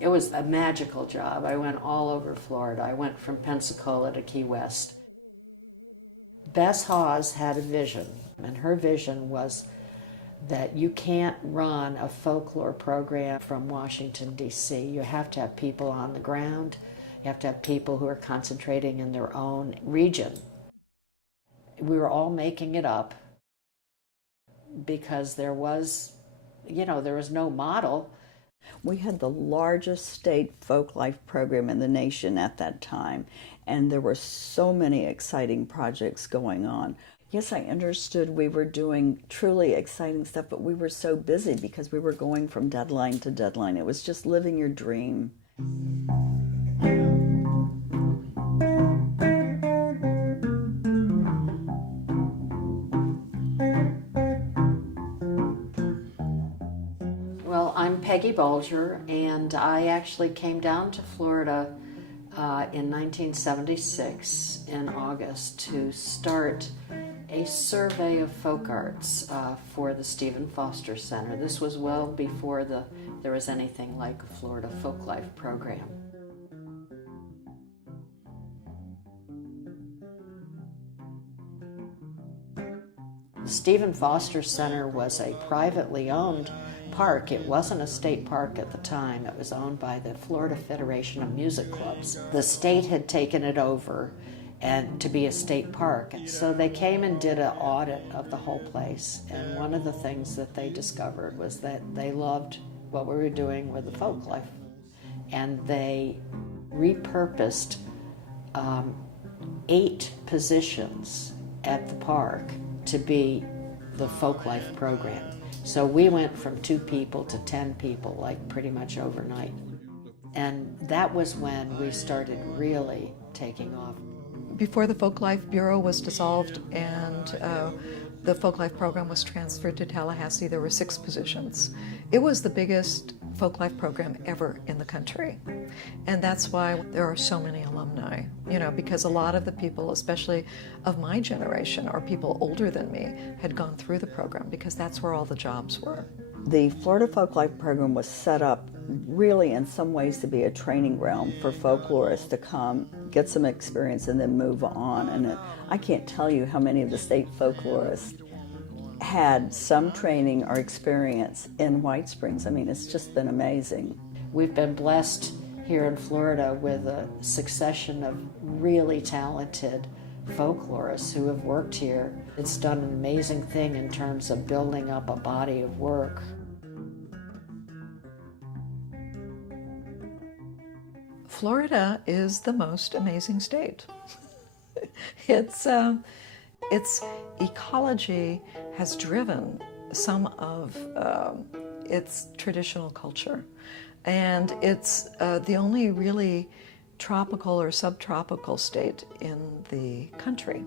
It was a magical job. I went all over Florida. I went from Pensacola to Key West. Bess Hawes had a vision, and her vision was that you can't run a folklore program from Washington, D.C. You have to have people on the ground. You have to have people who are concentrating in their own region. We were all making it up because there was no model. We had the largest state folklife program in the nation at that time, and there were so many exciting projects going on. Yes, I understood we were doing truly exciting stuff, but we were so busy because we were going from deadline to deadline. It was just living your dream. Well, I'm Peggy Bulger, and I actually came down to Florida in 1976 in August to start a survey of folk arts for the Stephen Foster Center. This was well before there was anything like a Florida Folklife program. The Stephen Foster Center was a privately owned park. It wasn't a state park at the time. It was owned by the Florida Federation of Music Clubs. The state had taken it over and to be a state park. So they came and did an audit of the whole place. And one of the things that they discovered was that they loved what we were doing with the Folklife. And they repurposed 8 positions at the park to be the Folklife program. So we went from 2 people to 10 people, like pretty much overnight. And that was when we started really taking off. Before the Folklife Bureau was dissolved and the Folklife program was transferred to Tallahassee, there were 6 positions. It was the biggest Folklife program ever in the country. And that's why there are so many alumni, because a lot of the people, especially of my generation or people older than me, had gone through the program because that's where all the jobs were. The Florida Folklife program was set up really in some ways to be a training ground for folklorists to come, get some experience, and then move on. And I can't tell you how many of the state folklorists had some training or experience in White Springs. I mean, it's just been amazing. We've been blessed here in Florida with a succession of really talented folklorists who have worked here. It's done an amazing thing in terms of building up a body of work. Florida is the most amazing state. Its ecology has driven some of its traditional culture, and it's the only really tropical or subtropical state in the country.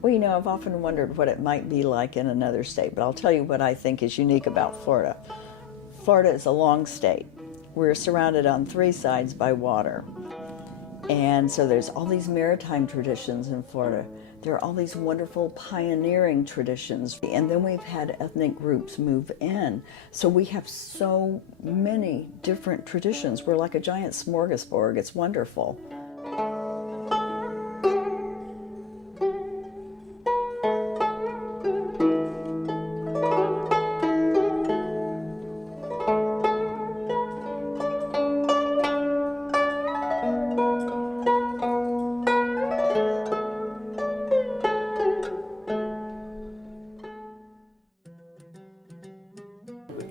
Well, I've often wondered what it might be like in another state, but I'll tell you what I think is unique about Florida. Florida is a long state. We're surrounded on 3 sides by water. And so there's all these maritime traditions in Florida. There are all these wonderful pioneering traditions. And then we've had ethnic groups move in. So we have so many different traditions. We're like a giant smorgasbord. It's wonderful.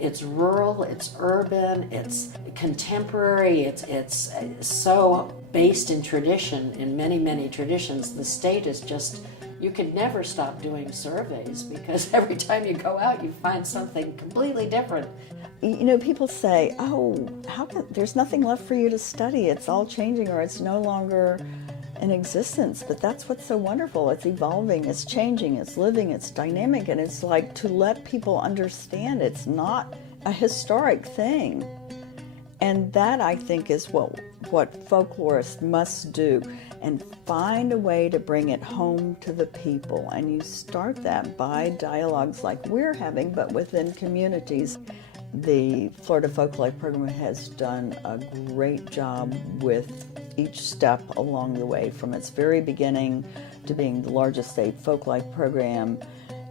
It's rural, it's urban, it's contemporary, it's so based in tradition, in many, many traditions. The state is just, you can never stop doing surveys because every time you go out you find something completely different. People say, how come there's nothing left for you to study? It's all changing or it's no longer in existence. But that's what's so wonderful. It's evolving, it's changing, it's living, it's dynamic, and it's like to let people understand it's not a historic thing. And that, I think, is what folklorists must do, and find a way to bring it home to the people. And you start that by dialogues like we're having, but within communities. The Florida Folklife program has done a great job with each step along the way, from its very beginning to being the largest state folklife program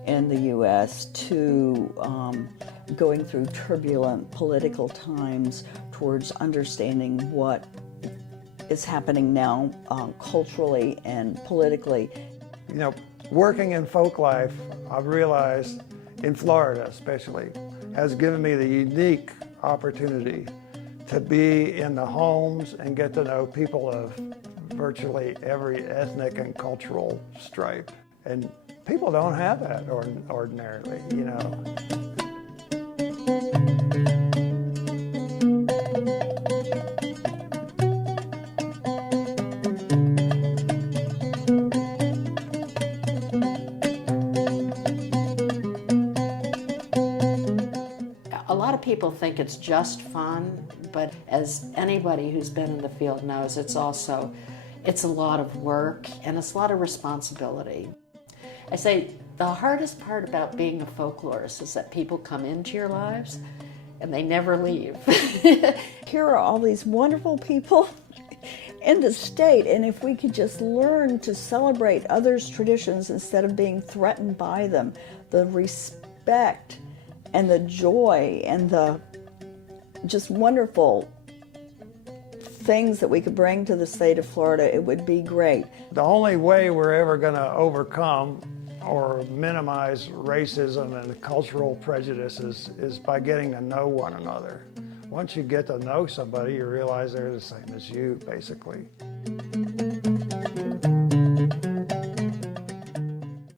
in the U.S. to going through turbulent political times towards understanding what is happening now culturally and politically. You know, working in folklife, I've realized, in Florida especially, has given me the unique opportunity to be in the homes and get to know people of virtually every ethnic and cultural stripe. And people don't have that ordinarily, you know. A lot of people think it's just fun, but as anybody who's been in the field knows, it's a lot of work and it's a lot of responsibility. I say the hardest part about being a folklorist is that people come into your lives and they never leave. Here are all these wonderful people in the state, and if we could just learn to celebrate others' traditions instead of being threatened by them, the respect and the joy and the just wonderful things that we could bring to the state of Florida, it would be great. The only way we're ever going to overcome or minimize racism and cultural prejudices is by getting to know one another. Once you get to know somebody, you realize they're the same as you, basically.